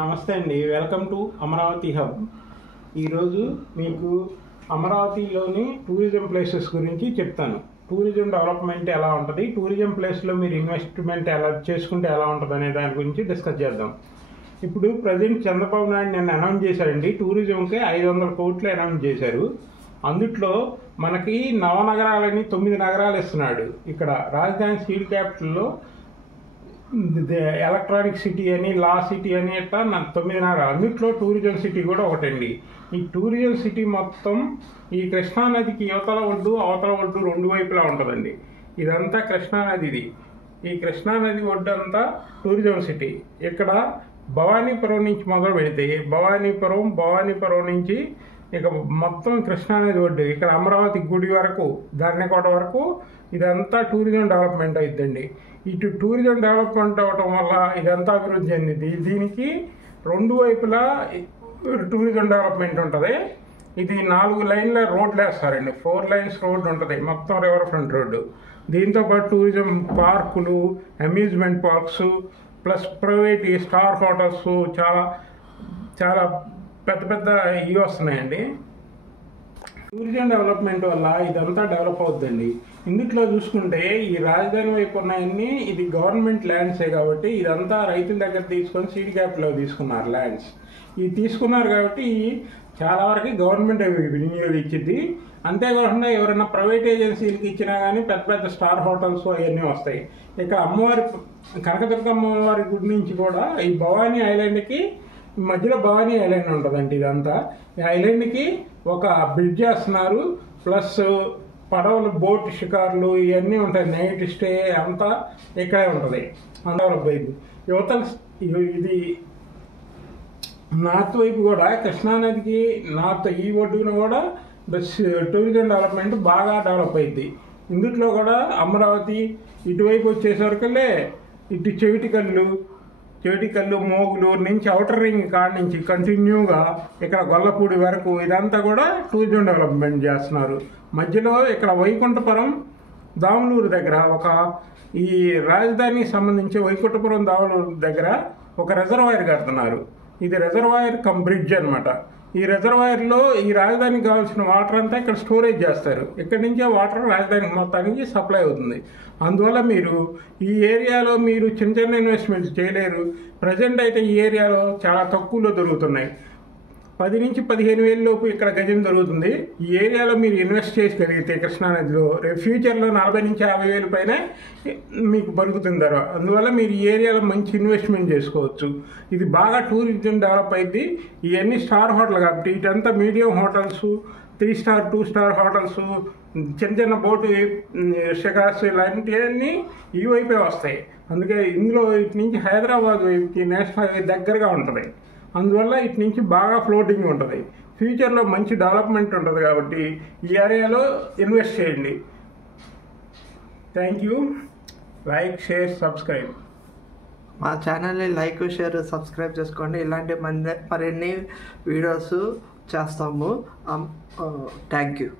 నమస్తే అండి, welcome to Amaravati hub. ఈరోజు మీకు అమరావతిలోని టూరిజం ప్లేసెస్ గురించి చెప్తాను. టూరిజం డెవలప్మెంట్ ఎలా ఉంటుంది, టూరిజం ప్లేస్లో మీరు ఇన్వెస్ట్మెంట్ ఎలా చేసుకుంటే ఎలా ఉంటుంది అనే దాని గురించి డిస్కస్ చేద్దాం. ఇప్పుడు ప్రజెంట్ చంద్రబాబు నాయుడు నిన్న అనౌన్స్ చేశారండి, టూరిజంకి 500 కోట్లు అనౌన్స్ చేశారు. అందుట్లో మనకి నవనగరాలని 9 నగరాలు ఇస్తున్నాడు. ఇక్కడ రాజధాని స్టీల్ క్యాపిటల్లో ఎలక్ట్రానిక్ సిటీ అని, లా సిటీ అని ఇట్లా 9 నగరాలు, అందుట్లో టూరిజం సిటీ కూడా ఒకటండి. ఈ టూరిజం సిటీ మొత్తం ఈ కృష్ణానదికి యువతల ఒడ్డు అవతల ఒడ్డు రెండు వైపులా ఉంటుందండి. ఇదంతా కృష్ణానదిది. ఈ కృష్ణానది ఒడ్డు అంతా టూరిజం సిటీ. ఇక్కడ భవానీపురం నుంచి మొదలు పెడితే భవానీపురం నుంచి ఇక మొత్తం కృష్ణానది ఒడ్డు, ఇక్కడ అమరావతి గుడి వరకు, ధర్నికోట వరకు ఇదంతా టూరిజం డెవలప్మెంట్ అవుతుందండి. ఇటు టూరిజం డెవలప్మెంట్ అవటం వల్ల ఇదంతా అభివృద్ధి చెందింది. దీనికి రెండు వైపులా టూరిజం డెవలప్మెంట్ ఉంటుంది. ఇది 4 లైన్ల రోడ్లు వేస్తారండి, 4 లైన్స్ రోడ్డు ఉంటుంది, మొత్తం రివర్ ఫ్రంట్ రోడ్డు. దీంతోపాటు టూరిజం పార్కులు, amusement parks, plus private star hotels, చాలా చాలా పెద్ద పెద్ద ఇవి వస్తున్నాయండి. టూరిజం డెవలప్మెంట్ వల్ల ఇదంతా డెవలప్ అవుతుందండి. ఇందుట్లో చూసుకుంటే ఈ రాజధాని వైపు ఉన్నాయన్నీ ఇది గవర్నమెంట్ ల్యాండ్సే కాబట్టి ఇదంతా రైతుల దగ్గర తీసుకొని సీడ్ క్యాపిటల్లో తీసుకున్నారు ల్యాండ్స్. ఇవి తీసుకున్నారు కాబట్టి చాలా వరకు గవర్నమెంట్ అవి వినియోగించింది. అంతేకాకుండా ఎవరైనా ప్రైవేట్ ఏజెన్సీలకి ఇచ్చినా కానీ పెద్ద పెద్ద స్టార్ హోటల్స్ అవన్నీ వస్తాయి. ఇక్కడ అమ్మవారి కనకదుర్గమ్మ అమ్మవారి గుడి నుంచి కూడా ఈ భవానీ ఐలాండ్కి మధ్యలో భవానీ ఐలాండ్ ఉంటుందండి. ఇదంతా ఈ ఐలాండ్కి ఒక బ్రిడ్జ్ వేస్తున్నారు, ప్లస్ పడవలు, బోట్ షికార్లు ఇవన్నీ ఉంటాయి. నైట్ స్టే అంతా ఇక్కడే ఉంటుంది. డెవలప్ వైపు యువతల ఇది నార్త్ వైపు కూడా కృష్ణానదికి నార్త్ ఈ ఒడ్డున కూడా టూరిజం డెవలప్మెంట్ బాగా డెవలప్ అయింది. ఇందుట్లో కూడా అమరావతి ఇటువైపు వచ్చేసరికలే ఇటు చెవిటికల్లు, మోగులూరు నుంచి ఔటర్ రింగ్ కాడ నుంచి కంటిన్యూగా ఇక్కడ గొల్లపూడి వరకు ఇదంతా కూడా టూరిజం డెవలప్మెంట్ చేస్తున్నారు. మధ్యలో ఇక్కడ వైకుంఠపురం దాములూరు దగ్గర ఈ రాజధానికి సంబంధించి వైకుంఠపురం దాములూరు దగ్గర ఒక రిజర్వాయర్ కడుతున్నారు. ఇది రిజర్వాయర్ కమ్ బ్రిడ్జ్ అనమాట. ఈ రిజర్వాయర్లో ఈ రాజధానికి కావాల్సిన వాటర్ అంతా ఇక్కడ స్టోరేజ్ చేస్తారు. ఇక్కడి నుంచే వాటర్ రాజధానికి మొత్తానికి సప్లై అవుతుంది. అందువల్ల మీరు ఈ ఏరియాలో మీరు చిన్న చిన్న ఇన్వెస్ట్మెంట్స్ చేయలేరు. ప్రజెంట్ అయితే ఈ ఏరియాలో చాలా తక్కువలో దొరుకుతున్నాయి. 10 నుంచి 15 వేల లోపు ఇక్కడ గజం దొరుకుతుంది. ఈ ఏరియాలో మీరు ఇన్వెస్ట్ చేయగలిగితే కృష్ణానదిలో రేపు ఫ్యూచర్లో 40 నుంచి 50 వేల పైన మీకు దొరుకుతుంది. అందువల్ల మీరు ఈ ఏరియాలో మంచి ఇన్వెస్ట్మెంట్ చేసుకోవచ్చు. ఇది బాగా టూరిజం డెవలప్ అయింది. ఇవన్నీ స్టార్ హోటల్ కాబట్టి ఇటంతా medium hotels, 3 star 2 star hotels, చిన్న చిన్న బోటు షికార్స్ ఇలాంటివన్నీ ఈ వైపే వస్తాయి. అందుకే ఇందులో ఇటు నుంచి హైదరాబాద్ వైపుకి నేషనల్ హైవే దగ్గరగా ఉంటుంది. అందువల్ల ఇటు నుంచి బాగా ఫ్లోటింగ్ ఉంటుంది. ఫ్యూచర్లో మంచి డెవలప్మెంట్ ఉంటుంది కాబట్టి ఈ ఏరియాలో ఇన్వెస్ట్ చేయండి. Thank you. Like, share, subscribe. మా ఛానల్ని లైక్, షేర్, సబ్స్క్రైబ్ చేసుకోండి. ఇలాంటి మరిన్ని వీడియోస్ చేస్తాము. Thank you.